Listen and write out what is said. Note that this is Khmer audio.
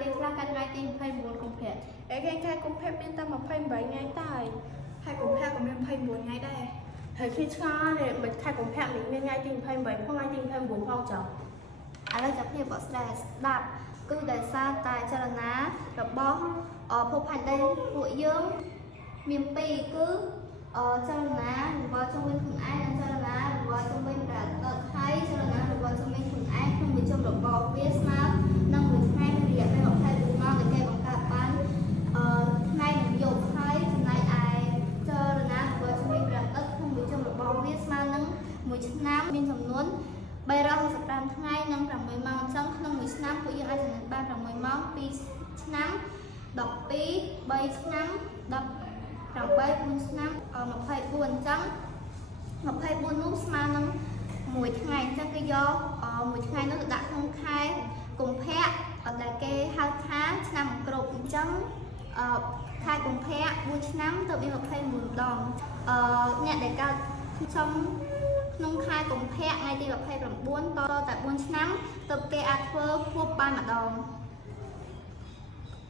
គេខ្លះកាន់ថ្ងៃទី29កុម្ភៈឯគេខែកុម្ភៈមានតែ28ថ្ងៃតែខែកុម្ភៈក៏មាន29ថ្ងៃដែរហើយគេឆ្ងល់នេះមិនខែកុម្ភៈមានថ្ងៃទី28ផងថ្ងៃទី29ផងចុះឥឡូវចាប់ភាពបស្ដាស្ដាប់គឺដោយសារតែចលនារបស់ភពផែនដីពួកយើងមានពីរគឺចលនារបស់ជុំវិញខ្លួនឯងនិងចលនារបស់ជុំវិញព្រះអាទិត្យហើយចលនារបស់ជុំវិញខ្លួនឯងក្នុងវិជ្ជារបស់វាស្មើនឹងមួយថ្ងៃមានរយៈពេល24ម៉ោងដែលគេបង្កើតបានថ្ងៃនិងយប់ហើយចំណែកឯចលនារបស់ជុំវិញព្រះអាទិត្យក្នុងវិជ្ជារបស់វាស្មើនឹងមួយឆ្នាំមានចំនួន365ថ្ងៃនិង6ម៉ោងអញ្ចឹងក្នុងមួយឆ្នាំពួកយើងអាចចំណេញបាន6ម៉ោង2ឆ្នាំ12 3ឆ្នាំ18 4ឆ្នាំ24អញ្ចឹង24នោះស្មើនឹងមួយថ្ងៃអញ្ចឹងគេយកមួយថ្ងៃនោះទៅដាក់ក្នុងខែកុម្ភៈដែលគេហៅថាឆ្នាំគ្រប់អញ្ចឹងខែកុម្ភៈ4ឆ្នាំទៅមាន21ម្ដងអ្នកដែលកើតចំក្នុងខែកុម្ភៈថ្ងៃទី29តតែ4ឆ្នាំទើបគេអាចធ្វើខួបបានម្ដង